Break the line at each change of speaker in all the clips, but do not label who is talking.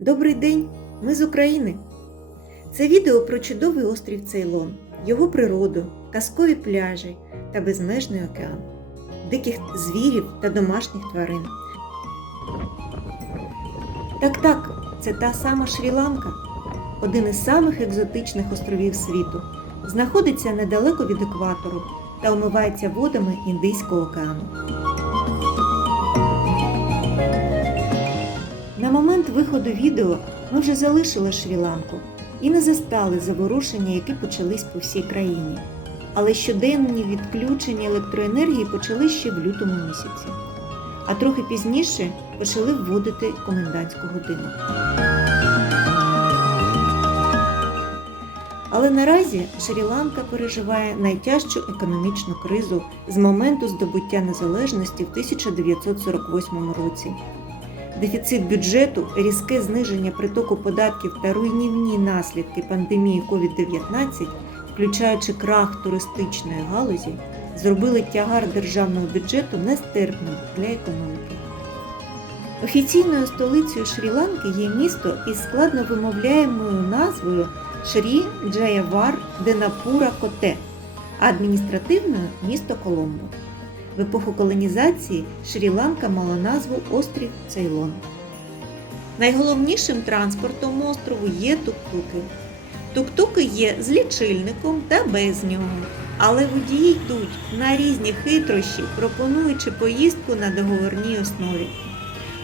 Добрий день! Ми з України. Це відео про чудовий острів Цейлон, його природу, казкові пляжі та безмежний океан, диких звірів та домашніх тварин. Так так, це та сама Шрі-Ланка, один із самих екзотичних островів світу. Знаходиться недалеко від екватору та омивається водами Індійського океану. На момент виходу відео ми вже залишили Шрі-Ланку і не застали заворушення, які почались по всій країні. Але щоденні відключення електроенергії почали ще в лютому місяці, а трохи пізніше почали вводити комендантську годину. Але наразі Шрі-Ланка переживає найтяжчу економічну кризу з моменту здобуття незалежності в 1948 році. Дефіцит бюджету, різке зниження притоку податків та руйнівні наслідки пандемії COVID-19, включаючи крах туристичної галузі, зробили тягар державного бюджету нестерпним для економіки. Офіційною столицею Шрі-Ланки є місто із складно вимовляємою назвою Шрі Джаявар Денапура Коте, адміністративною місто Коломбо. В епоху колонізації Шрі-Ланка мала назву острів Цейлон. Найголовнішим транспортом острову є тук-туки. Тук-туки є з лічильником та без нього, але водії йдуть на різні хитрощі, пропонуючи поїздку на договорній основі.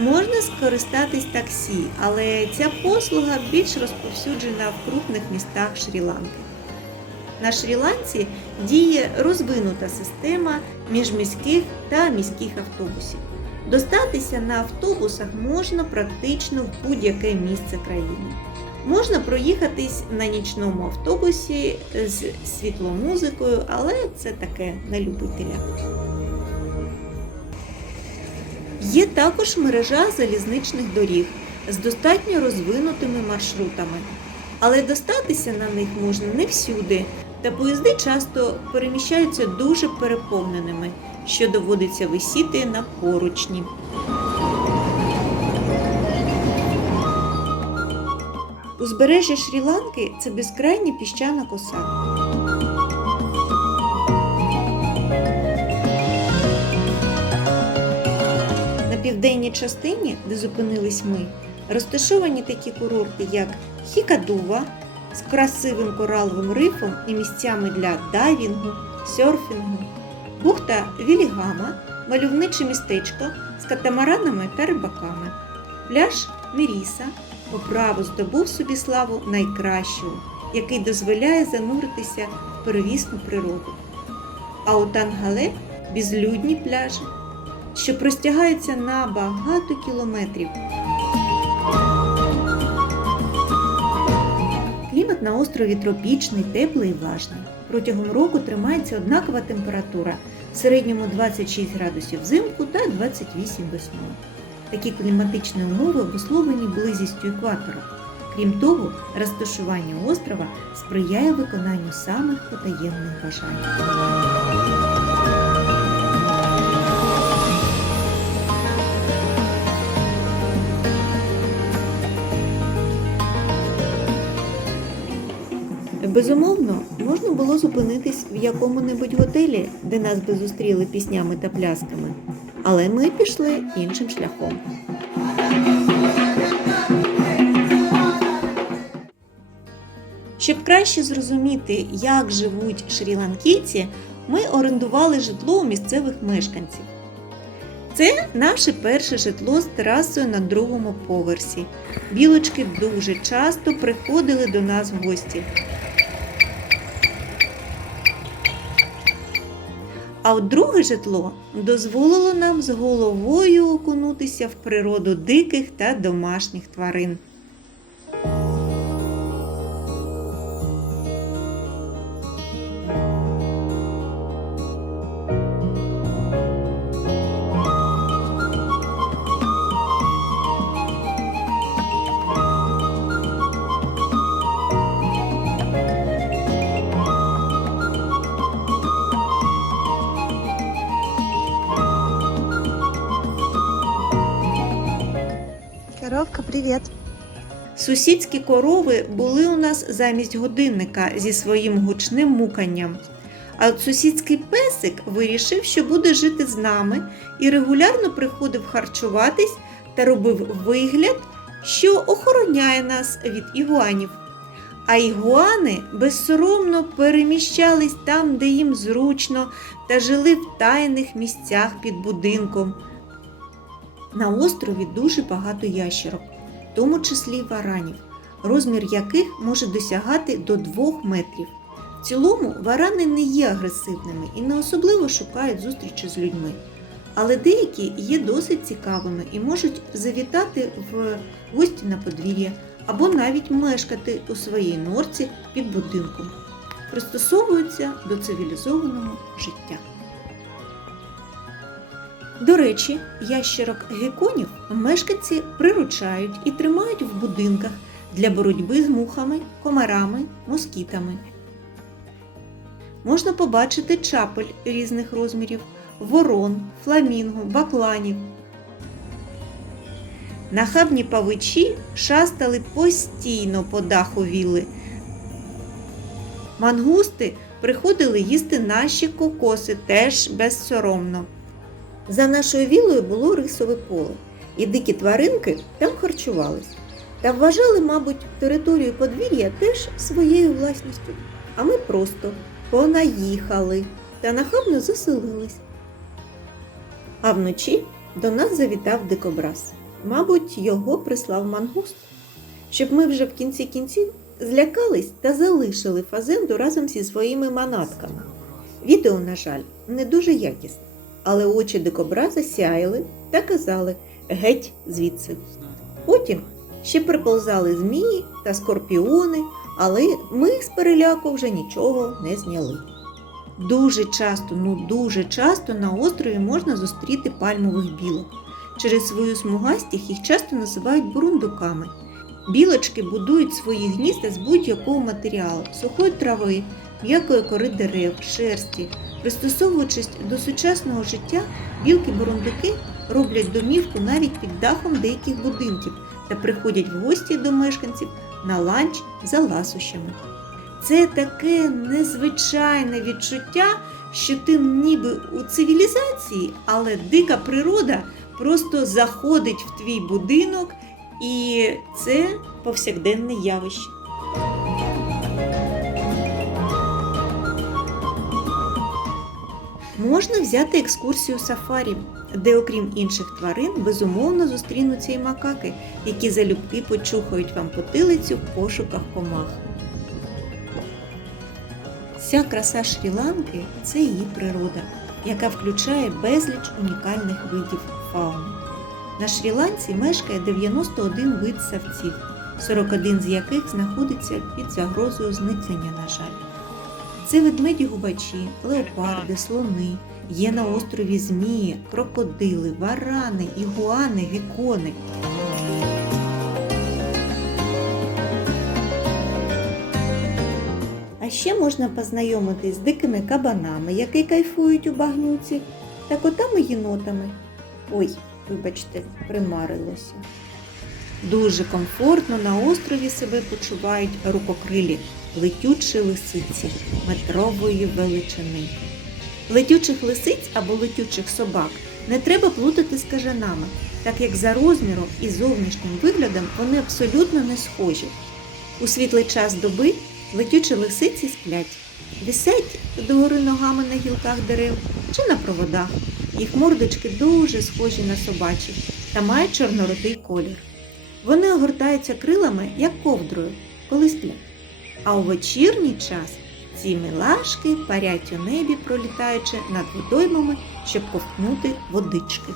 Можна скористатись таксі, але ця послуга більш розповсюджена в крупних містах Шрі-Ланки. На Шрі-Ланці діє розвинута система міжміських та міських автобусів. Достатися на автобусах можна практично в будь-яке місце країни. Можна проїхатись на нічному автобусі з світломузикою, але це таке на любителя. Є також мережа залізничних доріг з достатньо розвинутими маршрутами, але достатися на них можна не всюди, та поїзди часто переміщаються дуже переповненими, що доводиться висіти на поручні. Узбережжя Шрі-Ланки це безкрайня піщана коса. На південній частині, де зупинились ми, розташовані такі курорти, як Хікадува з красивим кораловим рифом і місцями для дайвінгу, серфінгу, бухта Вілігама, мальовниче містечко з катамаранами та рибаками, пляж Міріса по праву здобув собі славу найкращого, який дозволяє зануритися в первісну природу. А у Тангале безлюдні пляжі, що простягаються на багато кілометрів. На острові тропічний, теплий і влажний. Протягом року тримається однакова температура в середньому 26 градусів взимку та 28 весною. Такі кліматичні умови обусловлені близістю екватора. Крім того, розташування острова сприяє виконанню самих потаємних бажань. Безумовно, можна було зупинитись в якому-небудь готелі, де нас би зустріли піснями та плясками, але ми пішли іншим шляхом. Щоб краще зрозуміти, як живуть шрі-ланкійці, ми орендували житло у місцевих мешканців. Це наше перше житло з терасою на другому поверсі. Білочки дуже часто приходили до нас в гості. А от друге житло дозволило нам з головою окунутися в природу диких та домашніх тварин. Сусідські корови були у нас замість годинника зі своїм гучним муканням. А от сусідський песик вирішив, що буде жити з нами і регулярно приходив харчуватись та робив вигляд, що охороняє нас від ігуанів. А ігуани безсоромно переміщались там, де їм зручно, та жили в тайних місцях під будинком. На острові дуже багато ящерок, тому числі варанів, розмір яких може досягати до 2 метрів. В цілому варани не є агресивними і не особливо шукають зустрічі з людьми. Але деякі є досить цікавими і можуть завітати в гості на подвір'я або навіть мешкати у своїй норці під будинком, пристосовуються до цивілізованого життя. До речі, ящерок геконів мешканці приручають і тримають в будинках для боротьби з мухами, комарами, москітами. Можна побачити чапель різних розмірів, ворон, фламінго, бакланів. Нахабні павичі шастали постійно по даху вілли. Мангусти приходили їсти наші кокоси теж безсоромно. За нашою віллою було рисове поле, і дикі тваринки там харчувались. Та вважали, мабуть, територію подвір'я теж своєю власністю. А ми просто понаїхали та нахабно заселились. А вночі до нас завітав дикобраз. Мабуть, його прислав мангуст, щоб ми вже в кінці кінців злякались та залишили фазенду разом зі своїми манатками. Відео, на жаль, не дуже якісне, але очі дикобраза сяяли та казали геть звідси. Потім ще приползали змії та скорпіони, але ми з переляку вже нічого не зняли. Дуже часто, ну дуже часто на острові можна зустріти пальмових білок. Через свою смугастість їх часто називають бурундуками. Білочки будують свої гнізда з будь-якого матеріалу, сухої трави, м'якої кори дерев, шерсті. Пристосовуючись до сучасного життя, білки-бурундуки роблять домівку навіть під дахом деяких будинків та приходять в гості до мешканців на ланч за ласощами. Це таке незвичайне відчуття, що ти ніби у цивілізації, але дика природа просто заходить в твій будинок, і це повсякденне явище. Можна взяти екскурсію сафарі, де, окрім інших тварин, безумовно зустрінуться і макаки, які залюбки почухають вам потилицю в пошуках комах. Вся краса Шрі-Ланки це її природа, яка включає безліч унікальних видів фауни. На Шрі-Ланці мешкає 91 вид савців, 41 з яких знаходиться під загрозою зникнення, на жаль. Це ведмеді губачі, леопарди, слони, є на острові змії, крокодили, варани, ігуани, гекони. А ще можна познайомитись з дикими кабанами, які кайфують у багнюці, та котами-єнотами. Ой, вибачте, примарилося. Дуже комфортно на острові себе почувають рукокрилі, летючі лисиці метрової величини. Летючих лисиць або летючих собак не треба плутати з кажанами, так як за розміром і зовнішнім виглядом вони абсолютно не схожі. У світлий час доби летючі лисиці сплять, висять догори ногами на гілках дерев чи на проводах. Їх мордочки дуже схожі на собачі та мають чорноротий колір. Вони огортаються крилами, як ковдрою, коли сплять. А у вечірній час ці милашки парять у небі, пролітаючи над водоймами, щоб ковтнути водички.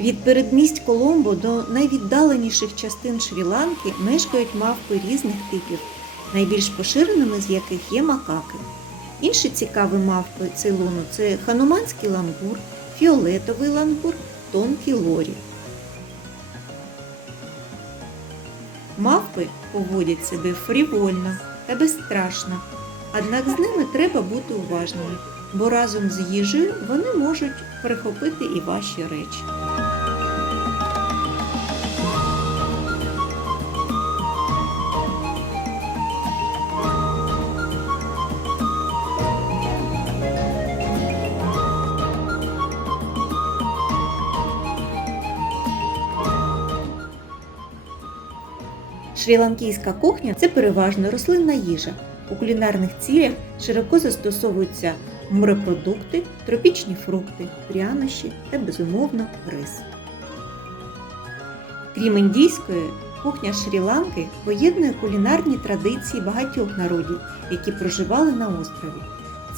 Від передмість Коломбо до найвіддаленіших частин Шрі-Ланки мешкають мавпи різних типів, найбільш поширеними з яких є макаки. Інші цікаві мавпи Цейлону – це хануманський лангур, фіолетовий лангур, тонкий лорі. Мавпи поводять себе фрівольно та безстрашно, однак з ними треба бути уважними, бо разом з їжею вони можуть перехопити і ваші речі. Шрі-ланкійська кухня це переважно рослинна їжа. У кулінарних цілях широко застосовуються морепродукти, тропічні фрукти, прянощі та, безумовно, рис. Крім індійської, кухня Шрі-Ланки поєднує кулінарні традиції багатьох народів, які проживали на острові.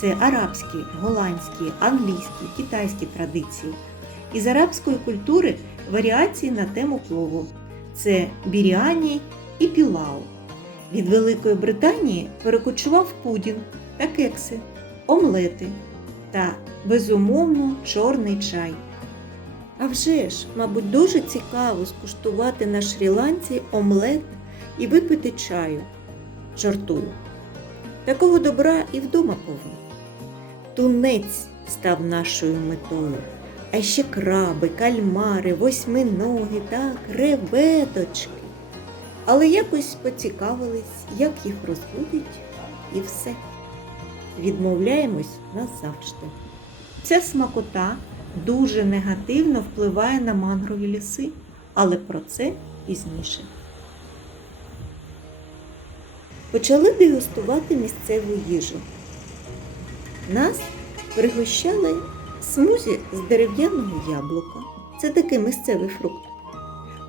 Це арабські, голландські, англійські, китайські традиції. Із арабської культури варіації на тему плову. Це біріані і пілау. Від Великої Британії перекочував пудінг та кекси, омлети та, безумовно, чорний чай. А вже ж, мабуть, дуже цікаво скуштувати на Шрі-Ланці омлет і випити чаю. Жартую. Такого добра і вдома повно. Тунець став нашою метою, а ще краби, кальмари, восьминоги та креветочки. Але якось поцікавились, як їх розводять, і все. Відмовляємось назавжди. Ця смакота дуже негативно впливає на мангрові ліси, але про це пізніше. Почали дегустувати місцеву їжу. Нас пригощали смузі з дерев'яного яблука. Це такий місцевий фрукт.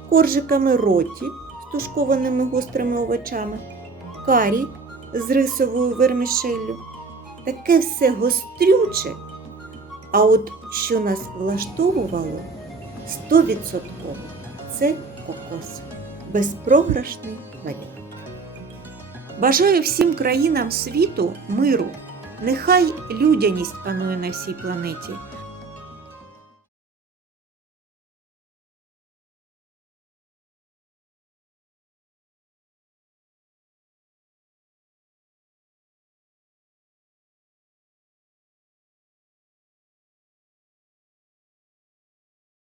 Коржиками роті тушкованими гострими овочами, карі з рисовою вермішеллю. Таке все гострюче. А от що нас влаштовувало 100% це кокос. Безпрограшний варіант. Бажаю всім країнам світу миру. Нехай людяність панує на всій планеті,